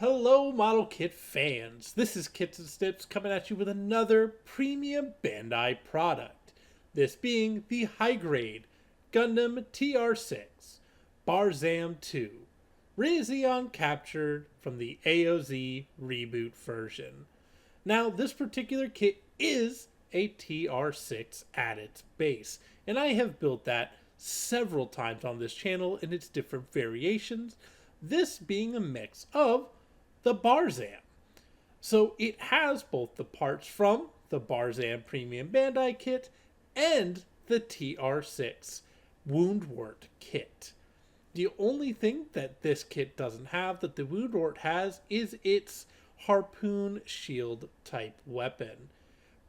Hello, Model Kit fans. This is Kits and Snips coming at you with another premium Bandai product. This being the high grade Gundam TR-6 Barzam 2, Razion captured from the A.O.Z Reboot version. Now, this particular kit is a TR-6 at its base, and I have built that several times on this channel in its different variations, this being a mix of the Barzam. So it has both the parts from the Barzam Premium Bandai kit and the TR-6 Woundwort kit. The only thing that this kit doesn't have that the Woundwort has is its harpoon shield type weapon.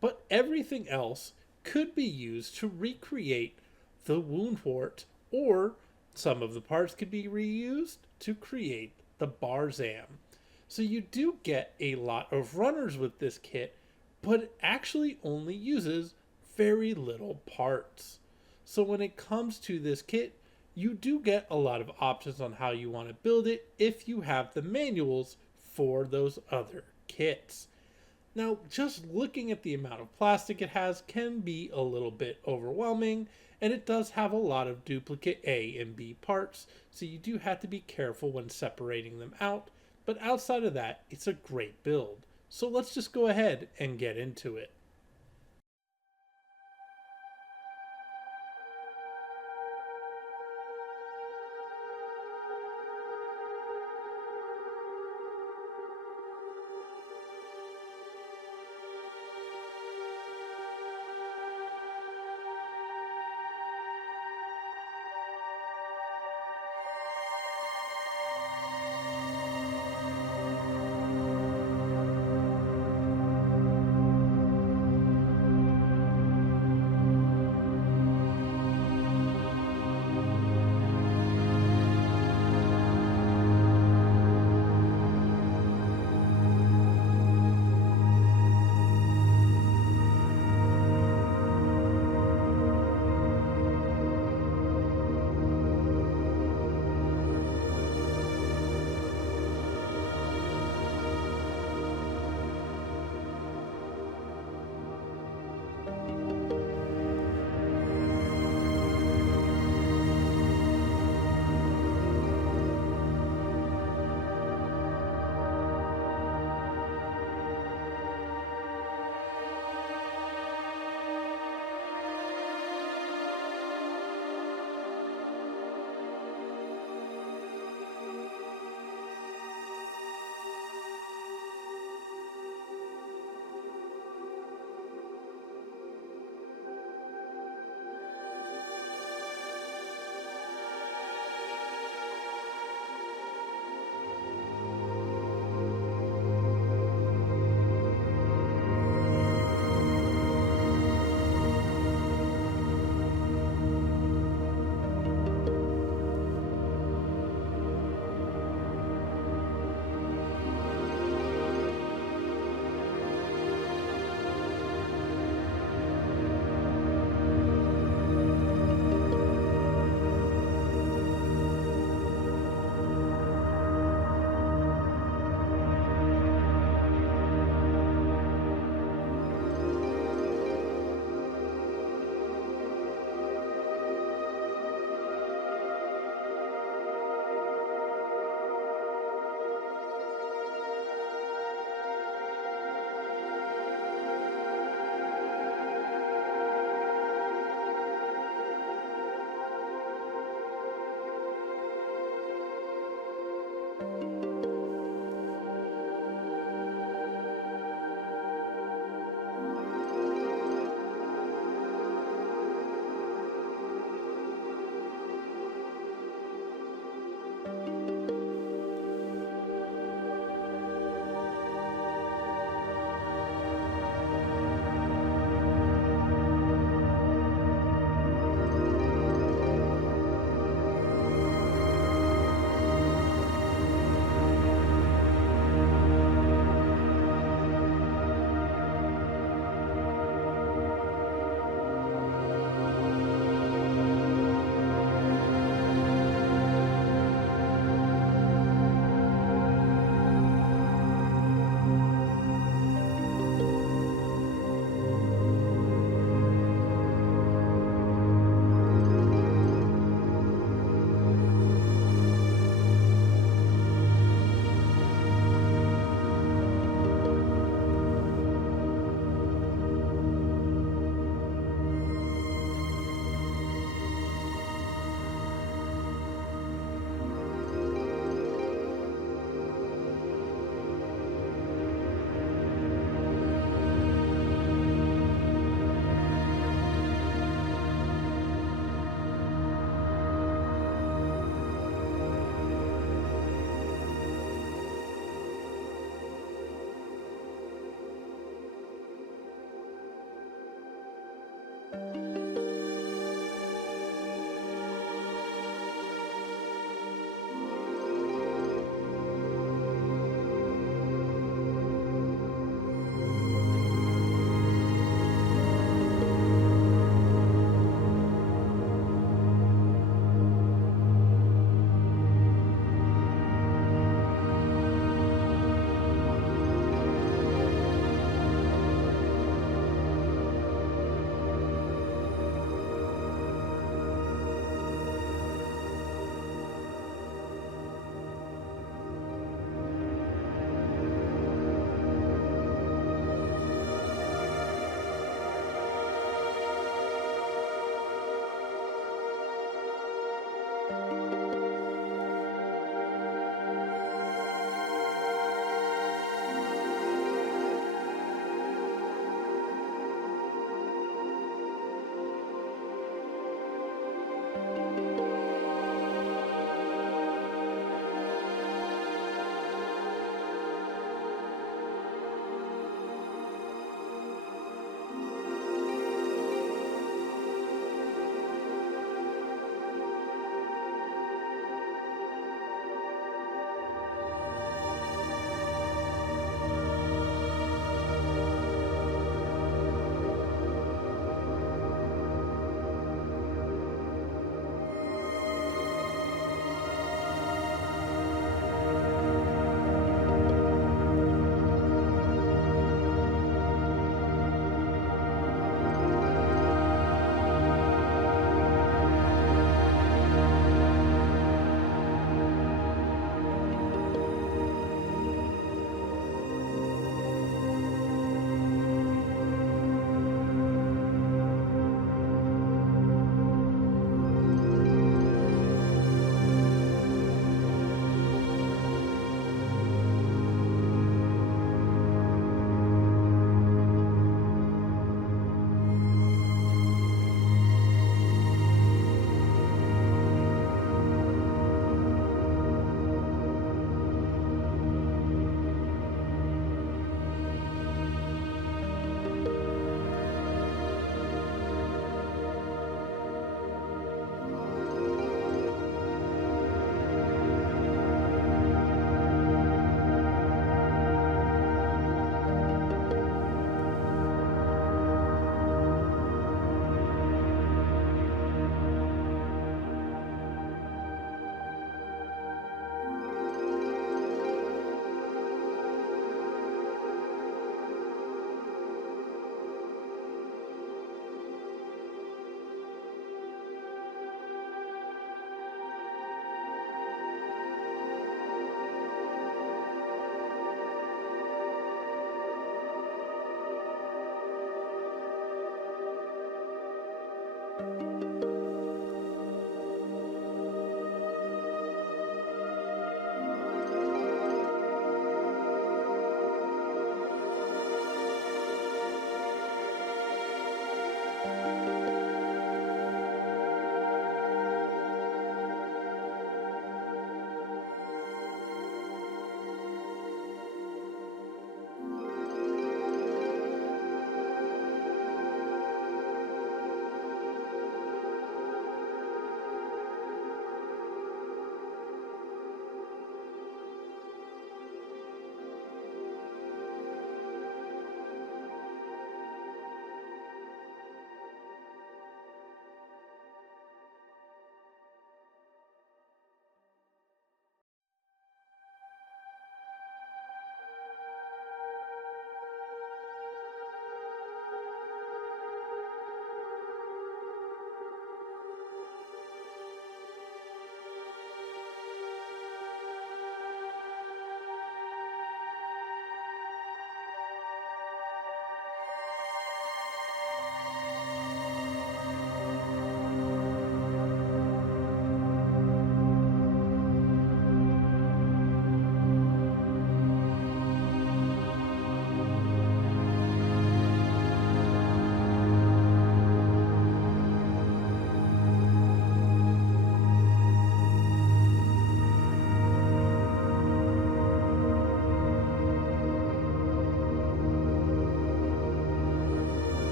But everything else could be used to recreate the Woundwort, or some of the parts could be reused to create the Barzam. So you do get a lot of runners with this kit, but it actually only uses very little parts. So when it comes to this kit, you do get a lot of options on how you want to build it if you have the manuals for those other kits. Now, just looking at the amount of plastic it has can be a little bit overwhelming, and it does have a lot of duplicate A and B parts, so you do have to be careful when separating them out. But outside of that, it's a great build. So let's just go ahead and get into it.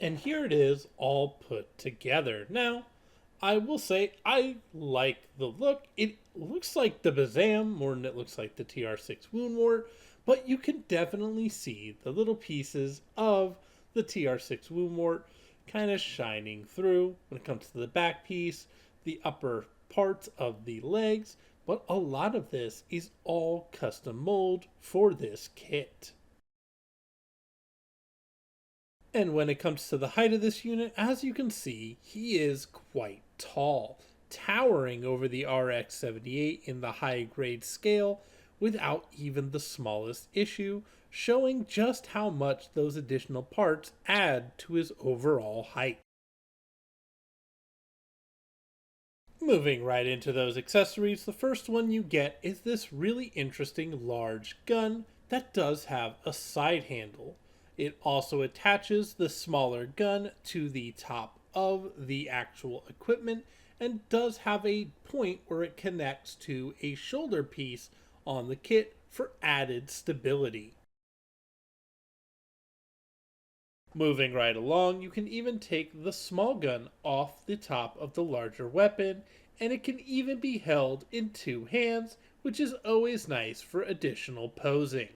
And here it is all put together. Now, I will say I like the look. It looks like the Barzam more than it looks like the TR-6 Woundwort, but you can definitely see the little pieces of the TR-6 Woundwort kind of shining through when it comes to the back piece, the upper parts of the legs, but a lot of this is all custom mold for this kit. And when it comes to the height of this unit, as you can see, he is quite tall, towering over the RX-78 in the high grade scale without even the smallest issue, showing just how much those additional parts add to his overall height. Moving right into those accessories, the first one you get is this really interesting large gun that does have a side handle. It also attaches the smaller gun to the top of the actual equipment and does have a point where it connects to a shoulder piece on the kit for added stability. Moving right along, you can even take the small gun off the top of the larger weapon, and it can even be held in two hands, which is always nice for additional posing.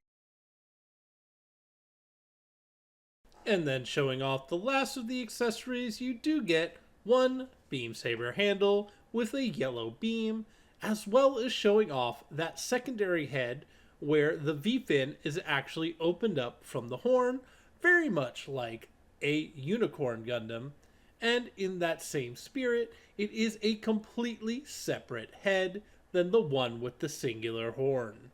And then showing off the last of the accessories, you do get one beam saber handle with a yellow beam, as well as showing off that secondary head where the V-fin is actually opened up from the horn, very much like a unicorn Gundam. And in that same spirit, it is a completely separate head than the one with the singular horn.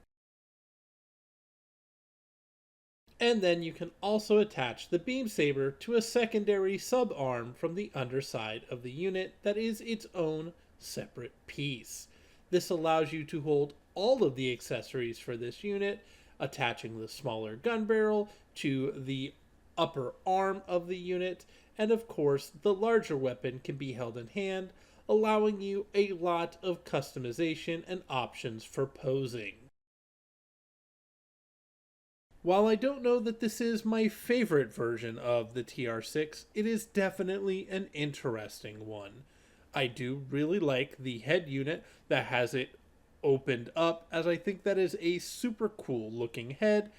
And then you can also attach the beam saber to a secondary sub-arm from the underside of the unit that is its own separate piece. This allows you to hold all of the accessories for this unit, attaching the smaller gun barrel to the upper arm of the unit, and of course the larger weapon can be held in hand, allowing you a lot of customization and options for posing. While I don't know that this is my favorite version of the TR-6, it is definitely an interesting one. I do really like the head unit that has it opened up, as I think that is a super cool looking head,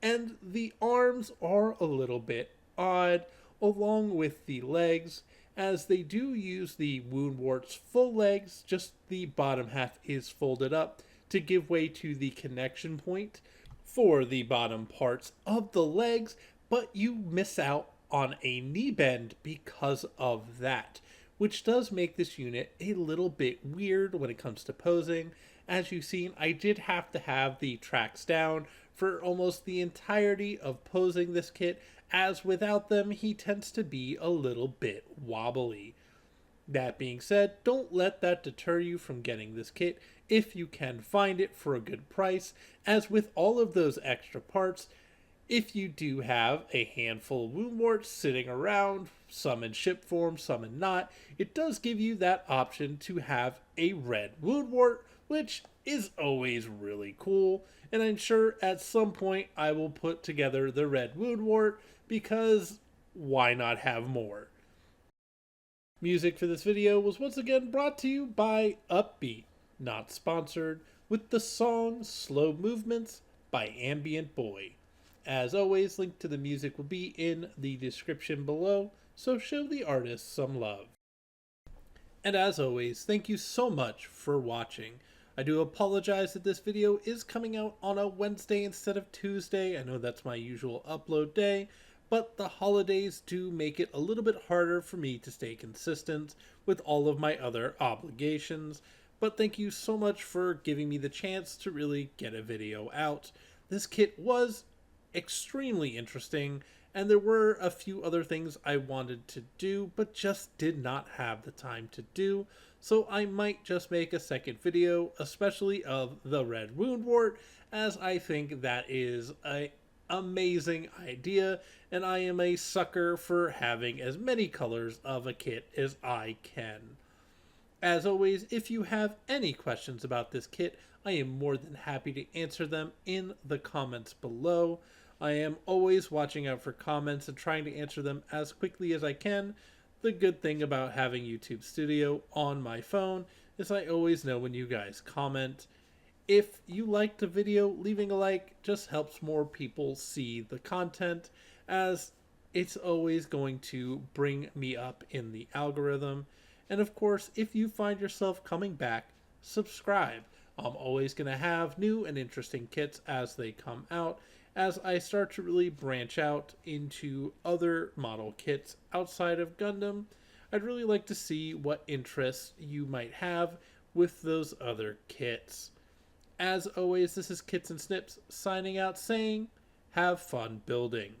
and the arms are a little bit odd, along with the legs, as they do use the Woundwort's full legs, just the bottom half is folded up to give way to the connection point for the bottom parts of the legs, but you miss out on a knee bend because of that, which does make this unit a little bit weird when it comes to posing. As you've seen, I did have to have the tracks down for almost the entirety of posing this kit, as without them he tends to be a little bit wobbly. That being said, don't let that deter you from getting this kit if you can find it for a good price, as with all of those extra parts, if you do have a handful of Woundworts sitting around, some in ship form, some in not, it does give you that option to have a red Woundwort, which is always really cool, and I'm sure at some point I will put together the red Woundwort, because why not have more? Music for this video was once again brought to you by Upbeat, not sponsored, with the song Slow Movements by Ambient Boy. As always, link to the music will be in the description below, so show the artist some love. And as always, thank you so much for watching. I do apologize that this video is coming out on a Wednesday instead of Tuesday. I know that's my usual upload day, but the holidays do make it a little bit harder for me to stay consistent with all of my other obligations. But thank you so much for giving me the chance to really get a video out. This kit was extremely interesting, and there were a few other things I wanted to do, but just did not have the time to do. So I might just make a second video, especially of the red Woundwort, as I think that is an amazing idea, and I am a sucker for having as many colors of a kit as I can. As always, if you have any questions about this kit, I am more than happy to answer them in the comments below. I am always watching out for comments and trying to answer them as quickly as I can. The good thing about having YouTube Studio on my phone is I always know when you guys comment. If you liked the video, leaving a like just helps more people see the content, as it's always going to bring me up in the algorithm. And of course, if you find yourself coming back, subscribe. I'm always going to have new and interesting kits as they come out, as I start to really branch out into other model kits outside of Gundam. I'd really like to see what interests you might have with those other kits. As always, this is Kits and Snips signing out saying, have fun building.